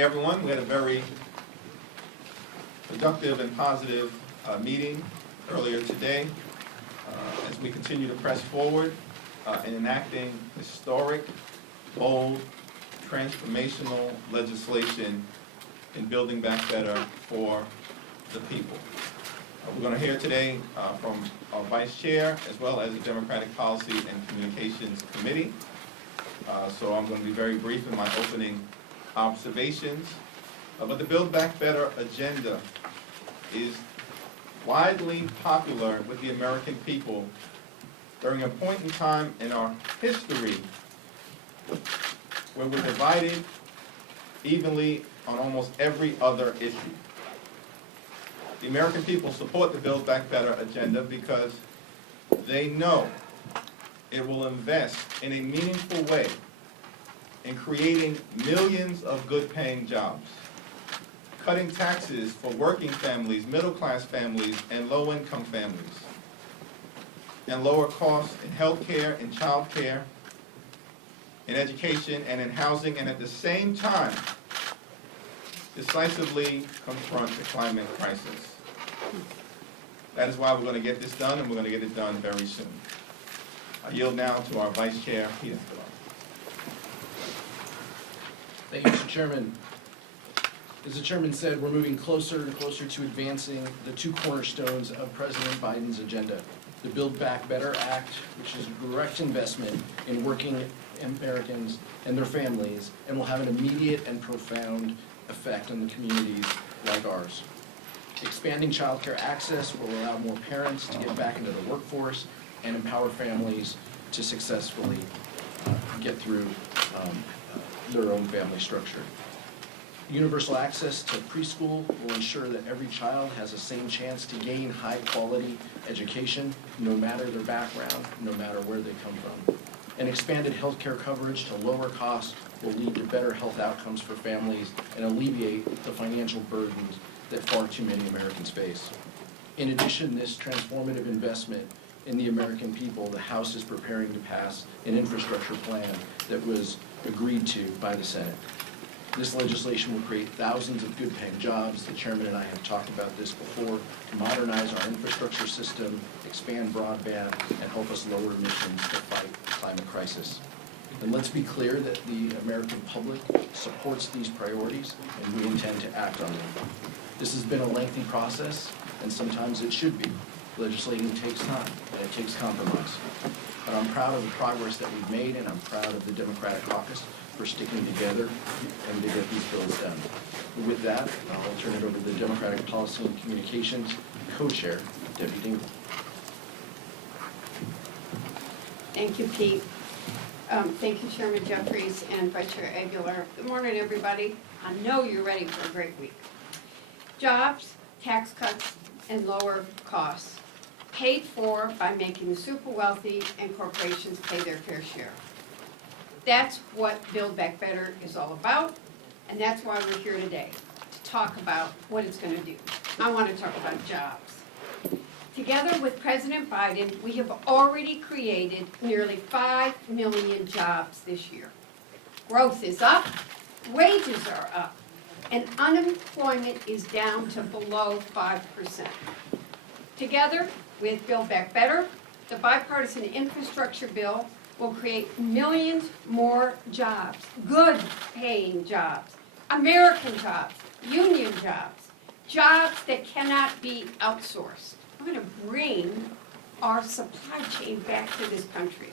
morning, everyone. We had a very productive and positive meeting earlier today as we continue to press forward in enacting historic, bold, transformational legislation in Building Back Better for the people. We're going to hear today from our Vice Chair as well as the Democratic Policy and Communications Committee. So I'm going to be very brief in my opening observations. But the Build Back Better agenda is widely popular with the American people during a point in time in our history where we're divided evenly on almost every other issue. The American people support the Build Back Better agenda because they know it will invest in a meaningful way in creating millions of good-paying jobs, cutting taxes for working families, middle-class families, and low-income families, and lower costs in health care, in child care, in education, and in housing, and at the same time, decisively confront the climate crisis. That is why we're going to get this done, and we're going to get it done very soon. I yield now to our Vice Chair, Peter Escobar. Thank you, Mr. Chairman. As the Chairman said, we're moving closer and closer to advancing the two cornerstones of President Biden's agenda. The Build Back Better Act, which is a direct investment in working Americans and their families, and will have an immediate and profound effect on the communities like ours. Expanding child care access will allow more parents to get back into the workforce and empower families to successfully get through their own family structure. Universal access to preschool will ensure that every child has the same chance to gain high-quality education, no matter their background, no matter where they come from. And expanded health care coverage to lower costs will lead to better health outcomes for families and alleviate the financial burdens that far too many Americans face. In addition, this transformative investment in the American people, the House is preparing to pass an infrastructure plan that was agreed to by the Senate. This legislation will create thousands of good-paying jobs. The Chairman and I have talked about this before, modernize our infrastructure system, expand broadband, and help us lower emissions to fight the climate crisis. And let's be clear that the American public supports these priorities, and we intend to act on them. This has been a lengthy process, and sometimes it should be. Legislating takes time, and it takes compromise. But I'm proud of the progress that we've made, and I'm proud of the Democratic caucus for sticking together and to get these bills done. With that, I'll turn it over to the Democratic Policy and Communications Co-Chair, Debbie Dingell. Thank you, Pete. Thank you, Chairman Jeffries and Vice Chair Aguilar. Good morning, everybody. I know you're ready for a great week. Jobs, tax cuts, and lower costs, paid for by making the super wealthy and corporations pay their fair share. That's what Build Back Better is all about, and that's why we're here today, to talk about what it's going to do. I want to talk about jobs. Together with President Biden, we have already created nearly 5 million jobs this year. Growth is up, wages are up, and unemployment is down to below 5%. Together with Build Back Better, the bipartisan infrastructure bill will create millions more jobs, good-paying jobs, American jobs, union jobs, jobs that cannot be outsourced. We're going to bring our supply chain back to this country.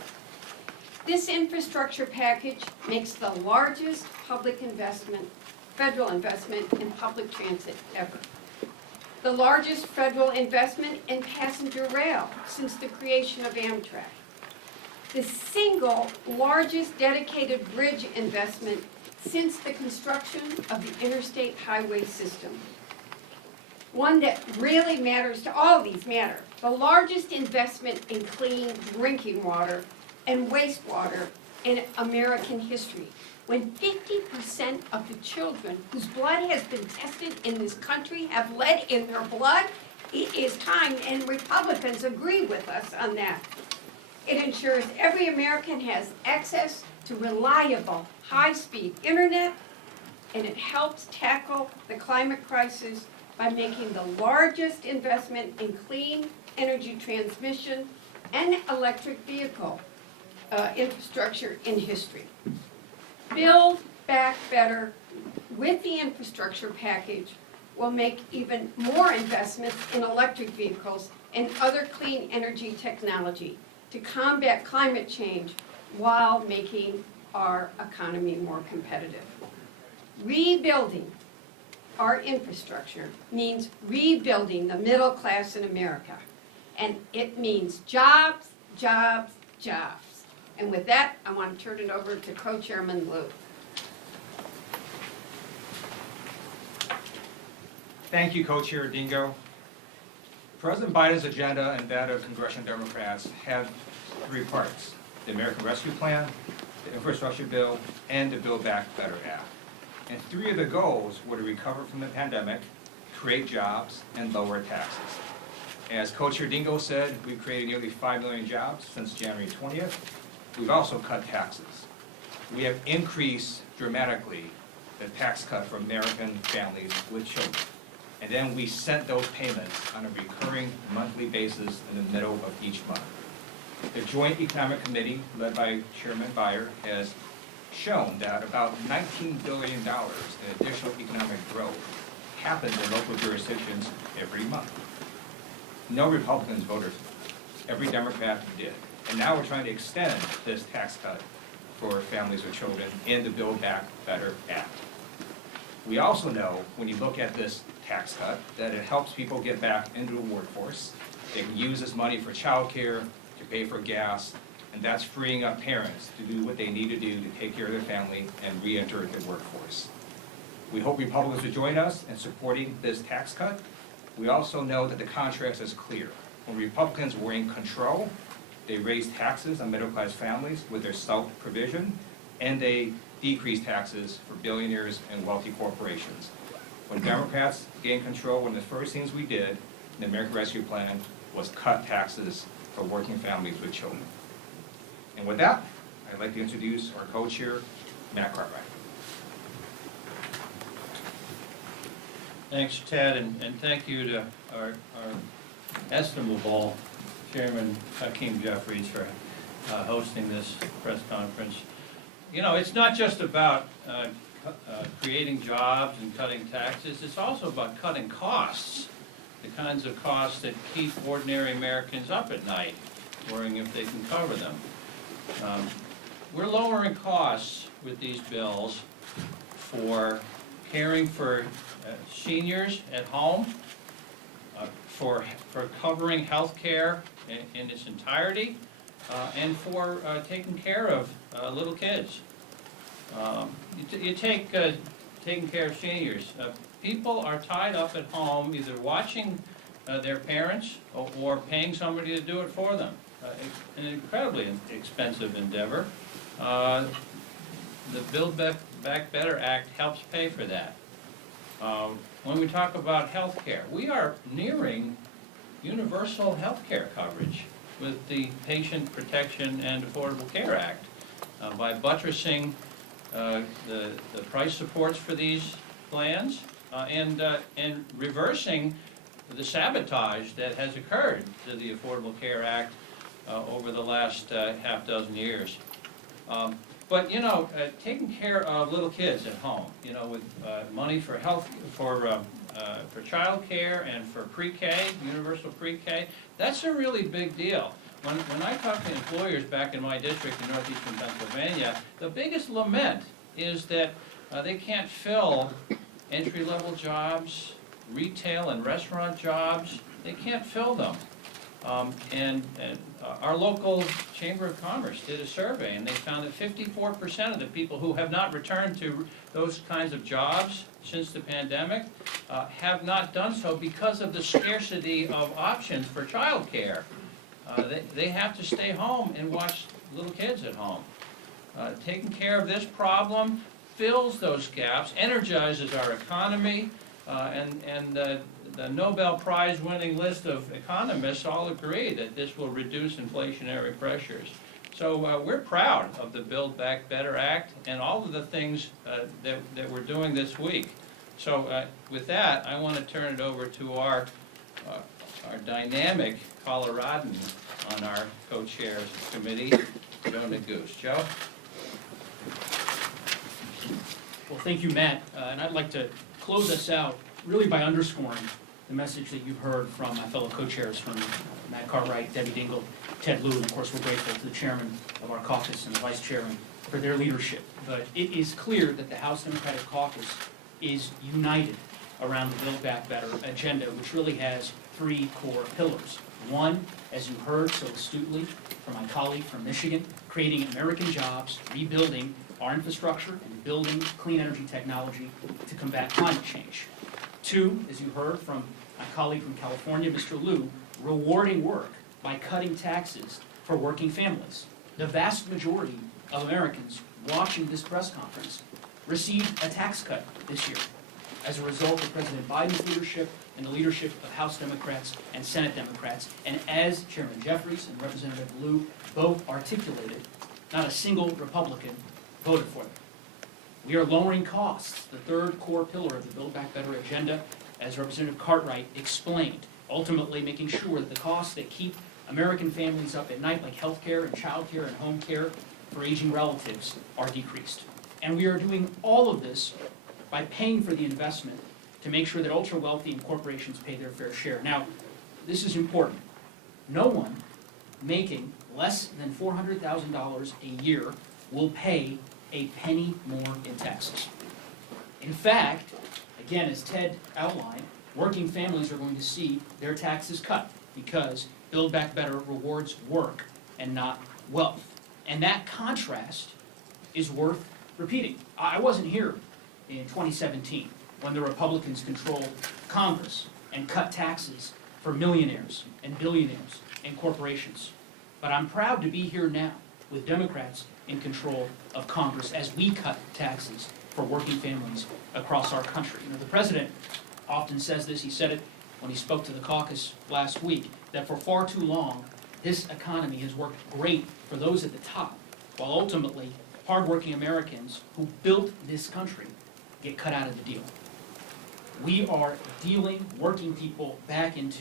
This infrastructure package makes the largest public investment, federal investment in public transit ever. The largest federal investment in passenger rail since the creation of Amtrak. The single largest dedicated bridge investment since the construction of the interstate highway system. One that really matters to all of these matter. The largest investment in clean drinking water and wastewater in American history. When 50% of the children whose blood has been tested in this country have lead in their blood, it is time, and Republicans agree with us on that. It ensures every American has access to reliable, high-speed internet and it helps tackle the climate crisis by making the largest investment in clean energy transmission and electric vehicle infrastructure in history. Build Back Better with the infrastructure package will make even more investments in electric vehicles and other clean energy technology to combat climate change while making our economy more competitive. Rebuilding our infrastructure means rebuilding the middle class in America. And it means jobs, jobs, jobs. And with that, I want to turn it over to Co-Chairman Lou. Thank you, Co-Chair Dingo. President Biden's agenda and that of congressional Democrats have three parts: the American Rescue Plan, the infrastructure bill, and the Build Back Better Act. And three of the goals were to recover from the pandemic, create jobs, and lower taxes. As Co-Chair Dingo said, we've created nearly 5 million jobs since January 20th. We've also cut taxes. We have increased dramatically the tax cut for American families with children. And then we sent those payments on a recurring monthly basis in the middle of each month. The Joint Economic Committee, led by Chairman Beyer, has shown that about $19 billion in additional economic growth happens in local jurisdictions every month. No Republicans voted for it. Every Democrat did. And now we're trying to extend this tax cut for families with children in the Build Back Better Act. We also know, when you look at this tax cut, that it helps people get back into the workforce. They can use this money for childcare, to pay for gas, and that's freeing up parents to do what they need to do to take care of their family and re-enter the workforce. We hope Republicans will join us in supporting this tax cut. We also know that the contrast is clear. When Republicans were in control, they raised taxes on middle-class families with their SALT provision, and they decreased taxes for billionaires and wealthy corporations. When Democrats gained control, one of the first things we did in the American Rescue Plan was cut taxes for working families with children. And with that, I'd like to introduce our co-chair, Matt Cartwright. Thanks, Ted, and thank you to our estimable Chairman Hakeem Jeffries for hosting this press conference. You know, it's not just about creating jobs and cutting taxes, it's also about cutting costs, the kinds of costs that keep ordinary Americans up at night, worrying if they can cover them. We're lowering costs with these bills for caring for seniors at home, for covering health care in its entirety, and for taking care of little kids. You take taking care of seniors. People are tied up at home either watching their parents or paying somebody to do it for them. An incredibly expensive endeavor. The Build Back Better Act helps pay for that. When we talk about health care, we are nearing universal health care coverage with the Patient Protection and Affordable Care Act by buttressing the price supports for these plans and reversing the sabotage that has occurred to the Affordable Care Act over the last half dozen years. But you know, taking care of little kids at home, you know, with money for health, for child care and for pre-K, universal pre-K, that's a really big deal. When I talk to employers back in my district in northeastern Pennsylvania, the biggest lament is that they can't fill entry-level jobs, retail and restaurant jobs. They can't fill them. And our local Chamber of Commerce did a survey, and they found that 54% of the people who have not returned to those kinds of jobs since the pandemic have not done so because of the scarcity of options for child care. They have to stay home and watch little kids at home. Taking care of this problem fills those gaps, energizes our economy, and the Nobel Prize winning list of economists all agree that this will reduce inflationary pressures. So we're proud of the Build Back Better Act and all of the things that we're doing this week. So with that, I want to turn it over to our dynamic Coloradan on our co-chairs committee, Joe Neguse. Joe? Well, thank you, Matt. And I'd like to close us out really by underscoring the message that you've heard from my fellow co-chairs, from Matt Cartwright, Debbie Dingle, Ted Lieu, and of course, we're grateful to the chairman of our caucus and the vice chairman for their leadership. But it is clear that the House Democratic Caucus is united around the Build Back Better agenda, which really has three core pillars. One, as you heard so astutely from my colleague from Michigan, creating American jobs, rebuilding our infrastructure, and building clean energy technology to combat climate change. Two, as you heard from my colleague from California, Mr. Lieu, rewarding work by cutting taxes for working families. The vast majority of Americans watching this press conference received a tax cut this year as a result of President Biden's leadership and the leadership of House Democrats and Senate Democrats. And as Chairman Jeffries and Representative Lieu both articulated, not a single Republican voted for them. We are lowering costs, the third core pillar of the Build Back Better agenda, as Representative Cartwright explained, ultimately making sure that the costs that keep American families up at night, like health care and child care and home care for aging relatives, are decreased. And we are doing all of this by paying for the investment to make sure that ultra-wealthy and corporations pay their fair share. Now, this is important. No one making less than $400,000 a year will pay a penny more in taxes. In fact, again, as Ted outlined, working families are going to see their taxes cut because Build Back Better rewards work and not wealth. And that contrast is worth repeating. I wasn't here in 2017 when the Republicans controlled Congress and cut taxes for millionaires and billionaires and corporations. But I'm proud to be here now with Democrats in control of Congress as we cut taxes for working families across our country. You know, the president often says this, he said it when he spoke to the caucus last week, that for far too long, this economy has worked great for those at the top, while ultimately hardworking Americans who built this country get cut out of the deal. We are dealing working people back in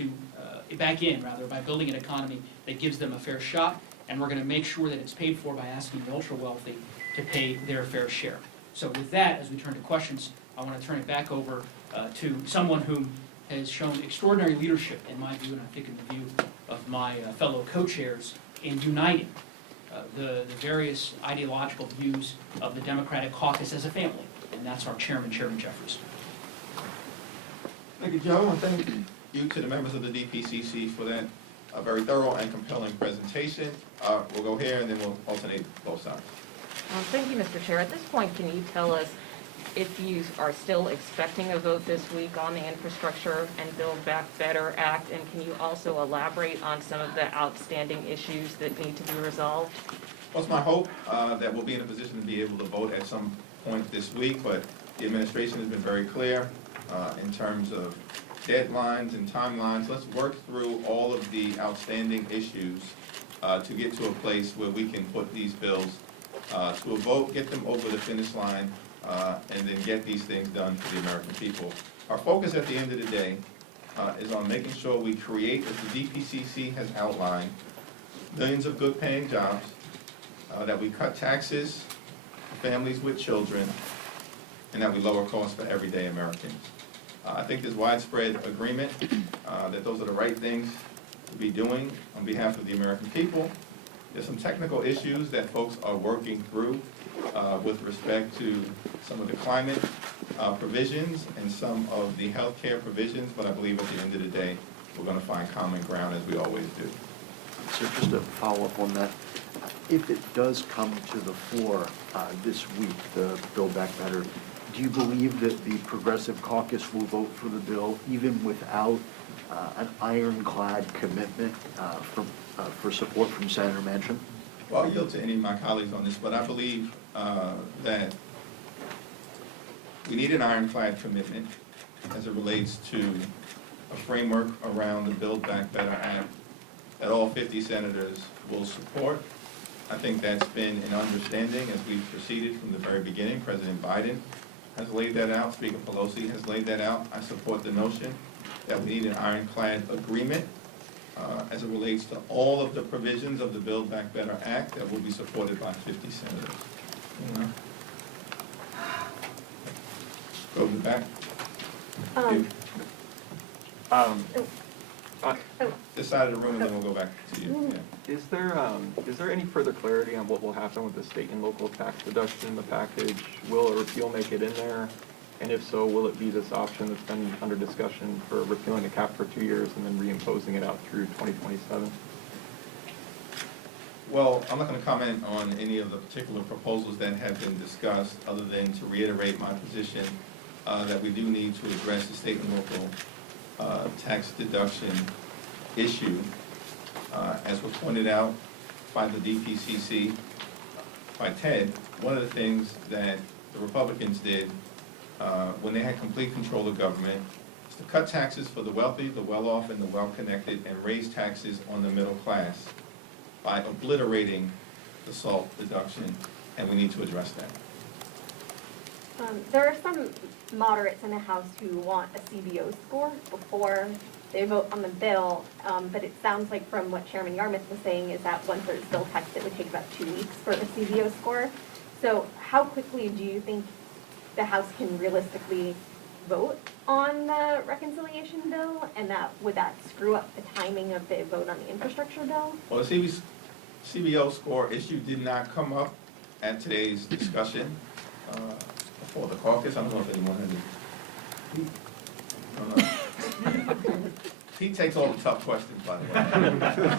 by building an economy that gives them a fair shot, and we're going to make sure that it's paid for by asking the ultra-wealthy to pay their fair share. So with that, as we turn to questions, I want to turn it back over to someone who has shown extraordinary leadership, in my view, and I think in the view of my fellow co-chairs, in uniting the various ideological views of the Democratic caucus as a family, and that's our chairman, Chairman Jeffries. Thank you, Joe, and thank you to the members of the DPCC for that very thorough and compelling presentation. We'll go here and then we'll alternate both sides. Thank you, Mr. Chair. At this point, can you tell us if you are still expecting a vote this week on the Infrastructure and Build Back Better Act, and can you also elaborate on some of the outstanding issues that need to be resolved? Well, it's my hope that we'll be in a position to be able to vote at some point this week, but the administration has been very clear in terms of deadlines and timelines. Let's work through all of the outstanding issues to get to a place where we can put these bills to a vote, get them over the finish line, and then get these things done for the American people. Our focus at the end of the day is on making sure we create, as the DPCC has outlined, millions of good-paying jobs, that we cut taxes for families with children, and that we lower costs for everyday Americans. I think there's widespread agreement that those are the right things to be doing on behalf of the American people. There's some technical issues that folks are working through with respect to some of the climate provisions and some of the health care provisions, but I believe at the end of the day, we're going to find common ground as we always do. So just to follow up on that, if it does come to the floor this week, the Build Back Better, do you believe that the Progressive Caucus will vote for the bill even without an ironclad commitment for support from Senator Manchin? Well, I'll yield to any of my colleagues on this, but I believe that we need an ironclad commitment as it relates to a framework around the Build Back Better Act that all 50 senators will support. I think that's been an understanding as we've proceeded from the very beginning. President Biden has laid that out, Speaker Pelosi has laid that out. I support the notion that we need an ironclad agreement as it relates to all of the provisions of the Build Back Better Act that will be supported by 50 senators. You know? Go back. This side of the room, and then we'll go back to you. Yeah. Is there any further clarity on what will happen with the state and local tax deduction in the package? Will a repeal make it in there? And if so, will it be this option that's been under discussion for repealing the cap for 2 years and then reimposing it out through 2027? Well, I'm not going to comment on any of the particular proposals that have been discussed, other than to reiterate my position that we do need to address the state and local tax deduction issue. As was pointed out by the DPCC, by Ted, one of the things that the Republicans did when they had complete control of government is to cut taxes for the wealthy, the well-off, and the well-connected, and raise taxes on the middle class by obliterating the SALT deduction, and we need to address that. There are some moderates in the House who want a CBO score before they vote on the bill, but it sounds like from what Chairman Yarmouth was saying is that once it's bill text, it would take about 2 weeks for the CBO score. So how quickly do you think the House can realistically vote on the reconciliation bill, and would that screw up the timing of the vote on the infrastructure bill? Well, the CBO score issue did not come up at today's discussion before the caucus. I don't know if anyone had He takes all the tough questions, by the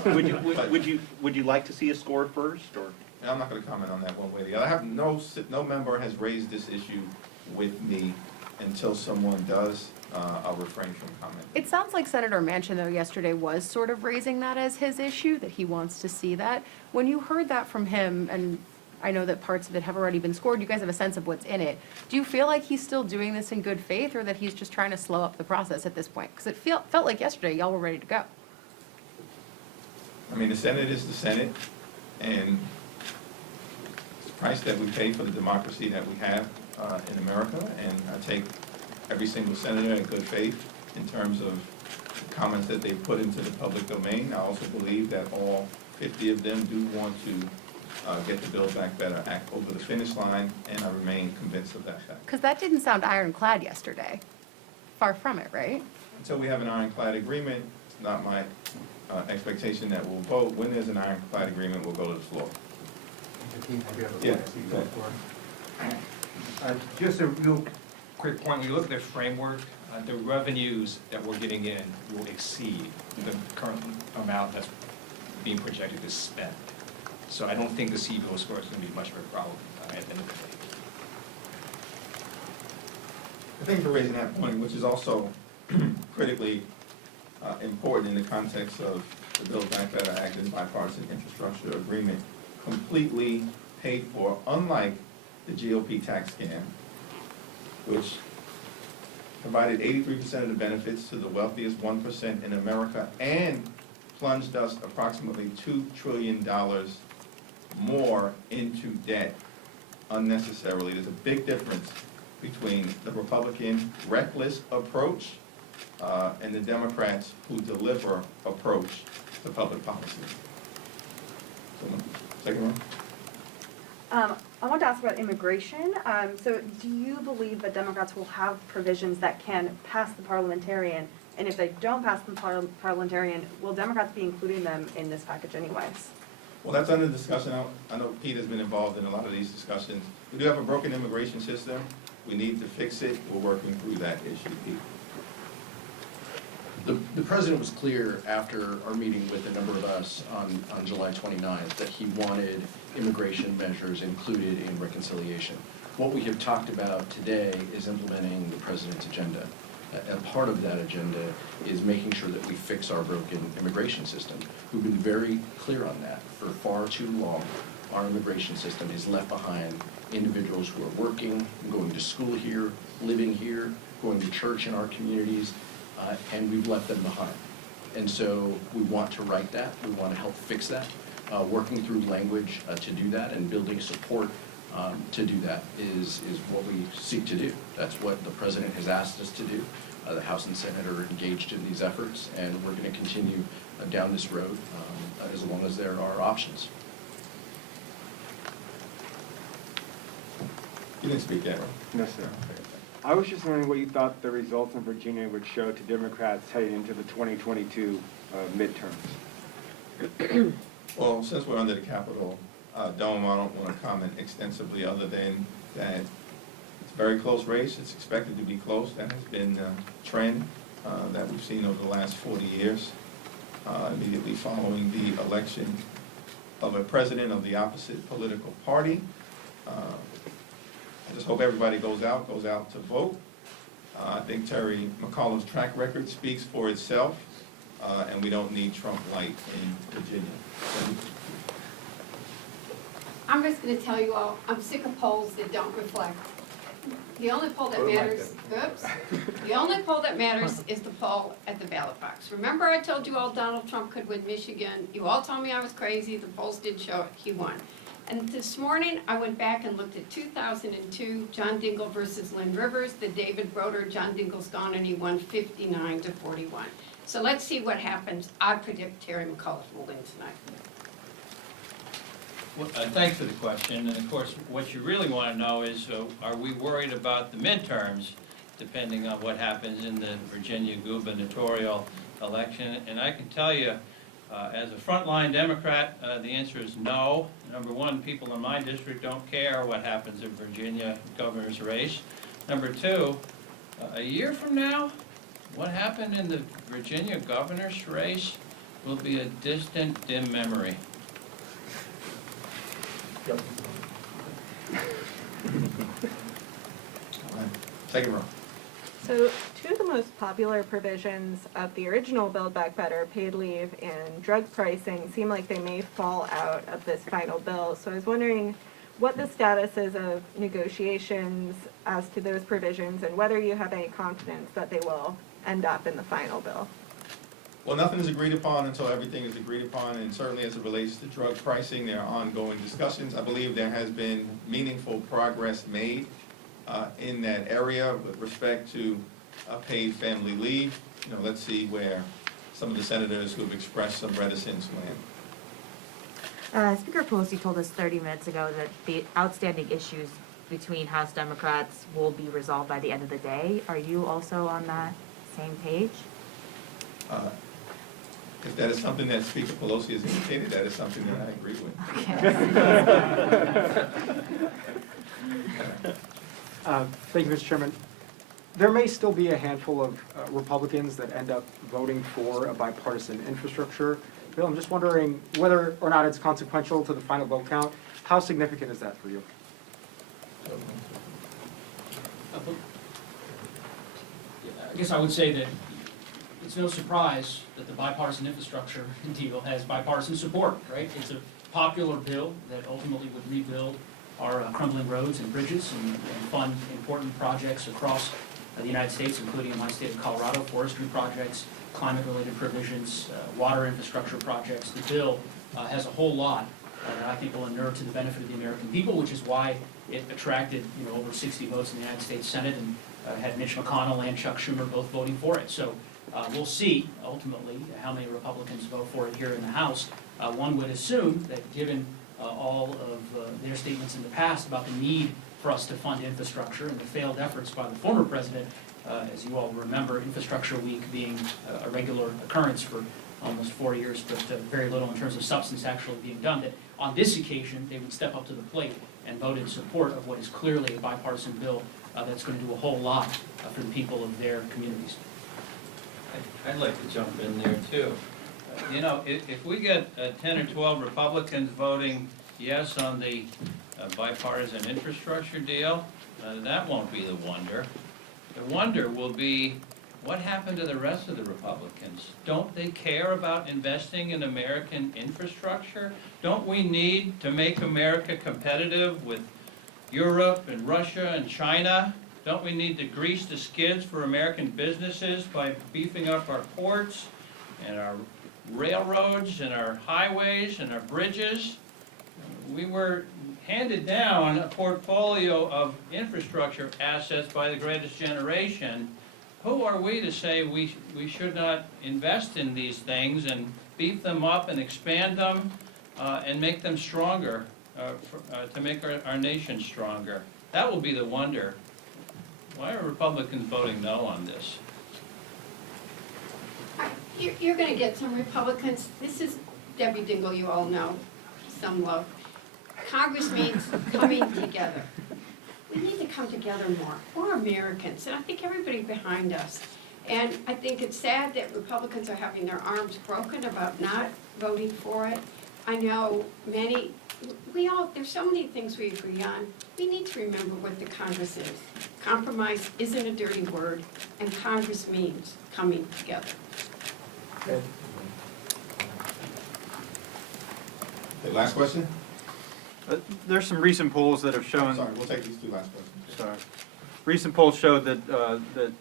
way. Would you like to see a score first, or? And I'm not going to comment on that one way or the other. I have no member has raised this issue with me. Until someone does, I'll refrain from comment. It sounds like Senator Manchin, though, yesterday was sort of raising that as his issue, that he wants to see that. When you heard that from him, and I know that parts of it have already been scored, you guys have a sense of what's in it. Do you feel like he's still doing this in good faith, or that he's just trying to slow up the process at this point? Because it felt like yesterday y'all were ready to go. I mean, the Senate is the Senate, and it's the price that we pay for the democracy that we have in America, and I take every single senator in good faith in terms of the comments that they put into the public domain. I also believe that all 50 of them do want to get the Build Back Better Act over the finish line, and I remain convinced of that fact. Because that didn't sound ironclad yesterday. Far from it, right? Until we have an ironclad agreement, it's not my expectation that we'll vote. When there's an ironclad agreement, we'll go to the floor. Yeah. Just a real quick point, when you look at the framework, the revenues that we're getting in will exceed the current amount that's being projected to spend. So I don't think the CBO score is going to be much of a problem at the end of the day. Thank you for raising that point, which is also critically important in the context of the Build Back Better Act and bipartisan infrastructure agreement, completely paid for, unlike the GOP tax scam, which provided 83% of the benefits to the wealthiest 1% in America and plunged us approximately $2 trillion more into debt unnecessarily. There's a big difference between the Republican reckless approach and the Democrats who deliver approach to public policy. So, second one. I want to ask about immigration. So do you believe that Democrats will have provisions that can pass the parliamentarian? And if they don't pass the parliamentarian, will Democrats be including them in this package anyways? Well, that's under discussion. I know Pete has been involved in a lot of these discussions. We do have a broken immigration system. We need to fix it. We're working through that issue, Pete. The president was clear after our meeting with a number of us on July 29th that he wanted immigration measures included in reconciliation. What we have talked about today is implementing the president's agenda. And part of that agenda is making sure that we fix our broken immigration system. We've been very clear on that. For far too long, our immigration system has left behind individuals who are working, going to school here, living here, going to church in our communities, and we've left them behind. And so we want to right that. We want to help fix that. working through language to do that and building support to do that is what we seek to do. That's what the president has asked us to do. The House and Senate are engaged in these efforts, and we're going to continue down this road as long as there are options. You didn't speak yet, right? No, sir. I was just wondering what you thought the results in Virginia would show to Democrats heading into the 2022 midterms. Well, since we're under the Capitol dome, I don't want to comment extensively other than that it's a very close race. It's expected to be close. That has been the trend that we've seen over the last 40 years, immediately following the election of a president of the opposite political party. I just hope everybody goes out to vote. I think Terry McAuliffe's track record speaks for itself, and we don't need Trump light in Virginia. I'm just gonna tell you all, I'm sick of polls that don't reflect. The only poll that matters, the only poll that matters is the poll at the ballot box. Remember I told you all Donald Trump could win Michigan? You all told me I was crazy, the polls did show it, he won. And this morning, I went back and looked at 2002, John Dingell versus Lynn Rivers, the David Broder, John Dingell's gone and he won 59-41. So let's see what happens. I predict Terry McAuliffe will win tonight. Well, thanks for the question, and of course, what you really want to know is, are we worried about the midterms, depending on what happens in the Virginia gubernatorial election? And I can tell you, as a frontline Democrat, the answer is no. Number one, people in my district don't care what happens in Virginia governor's race. Number two, a year from now, what happened in the Virginia governor's race will be a distant, dim memory. Second row. So two of the most popular provisions of the original Build Back Better, paid leave and drug pricing, seem like they may fall out of this final bill. So I was wondering what the status is of negotiations as to those provisions and whether you have any confidence that they will end up in the final bill. Well, nothing is agreed upon until everything is agreed upon, and certainly as it relates to drug pricing, there are ongoing discussions. I believe there has been meaningful progress made in that area with respect to paid family leave. You know, let's see where some of the senators who have expressed some reticence land. Speaker Pelosi told us 30 minutes ago that the outstanding issues between House Democrats will be resolved by the end of the day. Are you also on that same page? If that is something that Speaker Pelosi has indicated, that is something that I agree with. Thank you, Mr. Chairman. There may still be a handful of Republicans that end up voting for a bipartisan infrastructure bill. I'm just wondering whether or not it's consequential to the final vote count. How significant is that for you? I guess I would say that it's no surprise that the bipartisan infrastructure deal has bipartisan support, right? It's a popular bill that ultimately would rebuild our crumbling roads and bridges and fund important projects across the United States, including in my state of Colorado, forestry projects, climate-related provisions, water infrastructure projects. The bill has a whole lot that I think will inure to the benefit of the American people, which is why it attracted over 60 votes in the United States Senate and had Mitch McConnell and Chuck Schumer both voting for it. So we'll see ultimately how many Republicans vote for it here in the House. One would assume that given all of their statements in the past about the need for us to fund infrastructure and the failed efforts by the former president, as you all remember, Infrastructure Week being a regular occurrence for almost 4 years, but very little in terms of substance actually being done, that on this occasion they would step up to the plate and vote in support of what is clearly a bipartisan bill that's going to do a whole lot for the people of their communities. I'd like to jump in there too. You know, if we get 10 or 12 Republicans voting yes on the bipartisan infrastructure deal, that won't be the wonder. The wonder will be what happened to the rest of the Republicans. Don't they care about investing in American infrastructure? Don't we need to make America competitive with Europe and Russia and China? Don't we need to grease the skids for American businesses by beefing up our ports and our railroads and our highways and our bridges. We were handed down a portfolio of infrastructure assets by the greatest generation. Who are we to say we should not invest in these things and beef them up and expand them and make them stronger, to make our nation stronger? That will be the wonder. Why are Republicans voting no on this? You're gonna get some Republicans, this is Debbie Dingle, you all know, some love. Congress means coming together. We need to come together more. We're Americans, and I think everybody behind us. And I think it's sad that Republicans are having their arms broken about not voting for it. I know there's so many things we agree on. We need to remember what the Congress is. Compromise isn't a dirty word, and Congress means coming together. Okay, last question? There's some recent polls that have shown. Sorry, we'll take these two last questions. Sorry. Recent polls showed that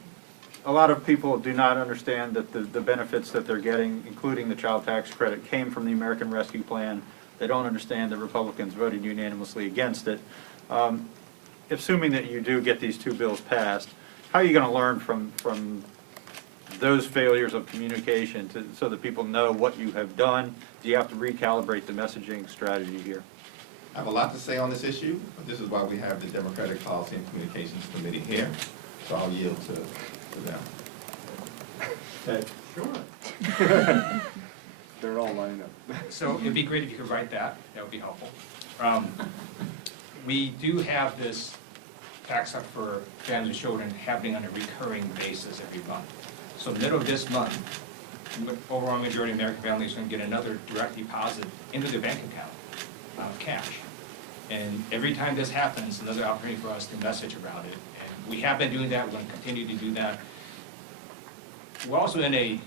a lot of people do not understand that the benefits that they're getting, including the child tax credit, came from the American Rescue Plan. They don't understand that Republicans voted unanimously against it. Assuming that you do get these two bills passed, how are you going to learn from those failures of communication so that people know what you have done? Do you have to recalibrate the messaging strategy here? I have a lot to say on this issue, but this is why we have the Democratic Policy and Communications Committee here, so I'll yield to them. Okay. Sure. They're all lined up. So it'd be great if you could write that. That would be helpful. We do have this tax cut for families with children happening on a recurring basis every month. So middle of this month, the overall majority of American families are going to get another direct deposit into their bank account, cash. And every time this happens, another opportunity for us to message about it. And we have been doing that. We're going to continue to do that. We're also in a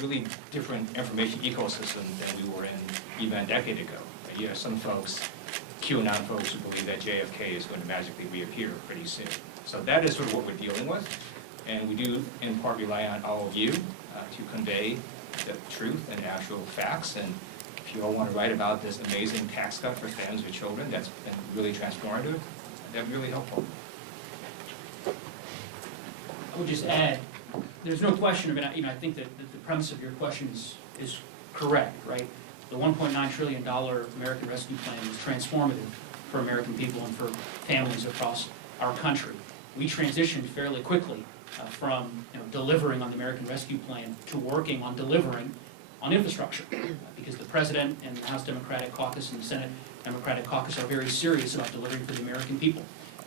really different information ecosystem than we were in even a decade ago. You have some folks, QAnon folks, who believe that JFK is going to magically reappear pretty soon. So that is sort of what we're dealing with. And we do, in part, rely on all of you to convey the truth and actual facts. And if you all want to write about this amazing tax cut for families with children that's been really transformative, that'd be really helpful. I would just add, there's no question of it, I think that the premise of your question is correct, right? The $1.9 trillion American Rescue Plan was transformative for American people and for families across our country. We transitioned fairly quickly from delivering on the American Rescue Plan to working on delivering on infrastructure, because the President and the House Democratic Caucus and the Senate Democratic Caucus are very serious about delivering for the American people.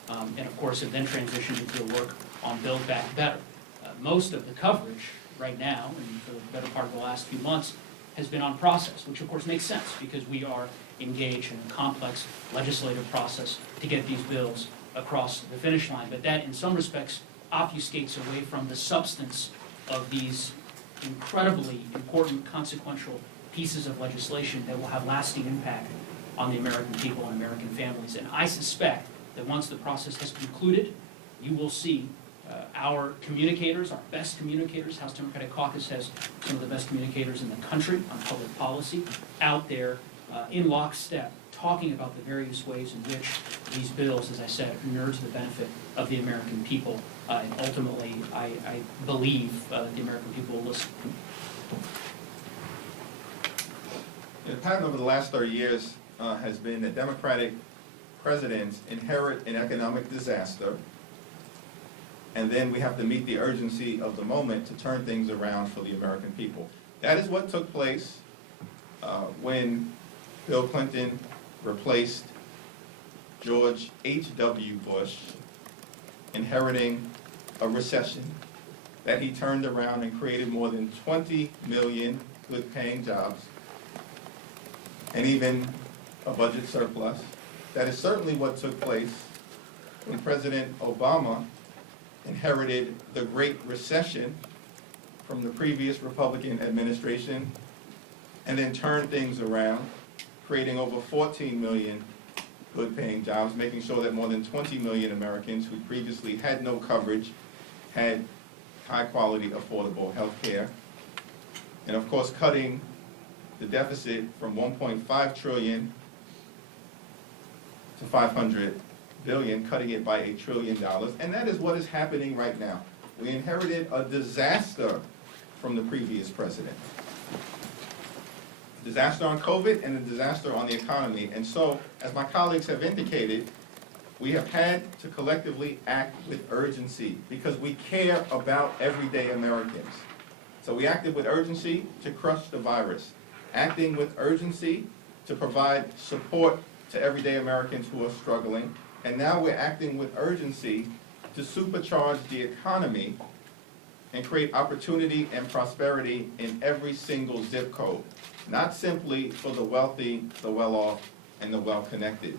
And of course, have then transitioned into the work on Build Back Better. Most of the coverage right now, and for the better part of the last few months, has been on process, which of course makes sense because we are engaged in a complex legislative process to get these bills across the finish line. But that, in some respects, obfuscates away from the substance of these incredibly important, consequential pieces of legislation that will have lasting impact on the American people and American families. And I suspect that once the process has concluded, you will see our communicators, our best communicators, House Democratic Caucus has some of the best communicators in the country on public policy, out there in lockstep, talking about the various ways in which these bills, as I said, inure to the benefit of the American people. And ultimately, I believe the American people will listen. The pattern over the last 30 years has been that Democratic presidents inherit an economic disaster, and then we have to meet the urgency of the moment to turn things around for the American people. That is what took place when Bill Clinton replaced George H.W. Bush, inheriting a recession that he turned around and created more than 20 million good-paying jobs, and even a budget surplus. That is certainly what took place when President Obama inherited the Great Recession from the previous Republican administration and then turned things around, creating over 14 million good-paying jobs, making sure that more than 20 million Americans who previously had no coverage had high-quality, affordable health care. And of course, cutting the deficit from 1.5 trillion to 500 billion, cutting it by $1 trillion. And that is what is happening right now. We inherited a disaster from the previous president. Disaster on COVID and a disaster on the economy. And so, as my colleagues have indicated, we have had to collectively act with urgency because we care about everyday Americans. So we acted with urgency to crush the virus, acting with urgency to provide support to everyday Americans who are struggling, and now we're acting with urgency to supercharge the economy and create opportunity and prosperity in every single zip code, not simply for the wealthy, the well-off, and the well-connected.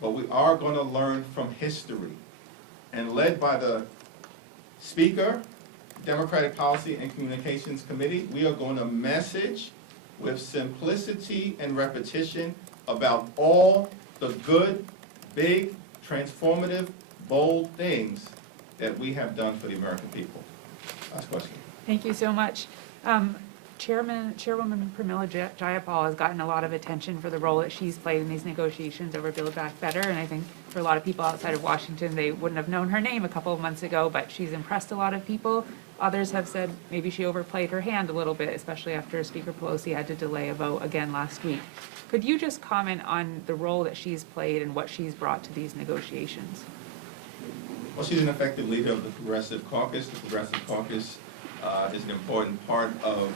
But we are going to learn from history. And led by the Speaker, Democratic Policy and Communications Committee, we are going to message with simplicity and repetition about all the good, big, transformative, bold things that we have done for the American people. Last question. Thank you so much. Chairwoman Pramila Jayapal has gotten a lot of attention for the role that she's played in these negotiations over Build Back Better, and I think for a lot of people outside of Washington, they wouldn't have known her name a couple of months ago, but she's impressed a lot of people. Others have said maybe she overplayed her hand a little bit, especially after Speaker Pelosi had to delay a vote again last week. Could you just comment on the role that she's played and what she's brought to these negotiations? Well, she's an effective leader of the Progressive Caucus. The Progressive Caucus is an important part of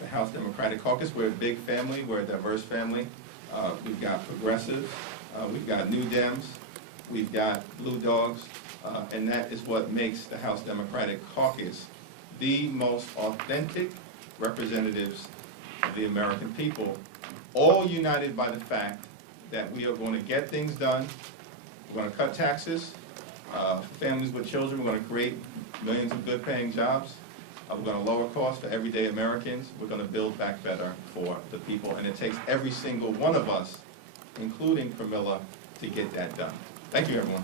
the House Democratic Caucus. We're a big family. We're a diverse family. We've got progressives. We've got New Dems. We've got Blue Dogs. And that is what makes the House Democratic Caucus the most authentic representatives of the American people, all united by the fact that we are going to get things done. We're going to cut taxes. Families with children, we're going to create millions of good-paying jobs. We're going to lower costs for everyday Americans. We're going to build back better for the people. And it takes every single one of us, including Pramila, to get that done. Thank you, everyone.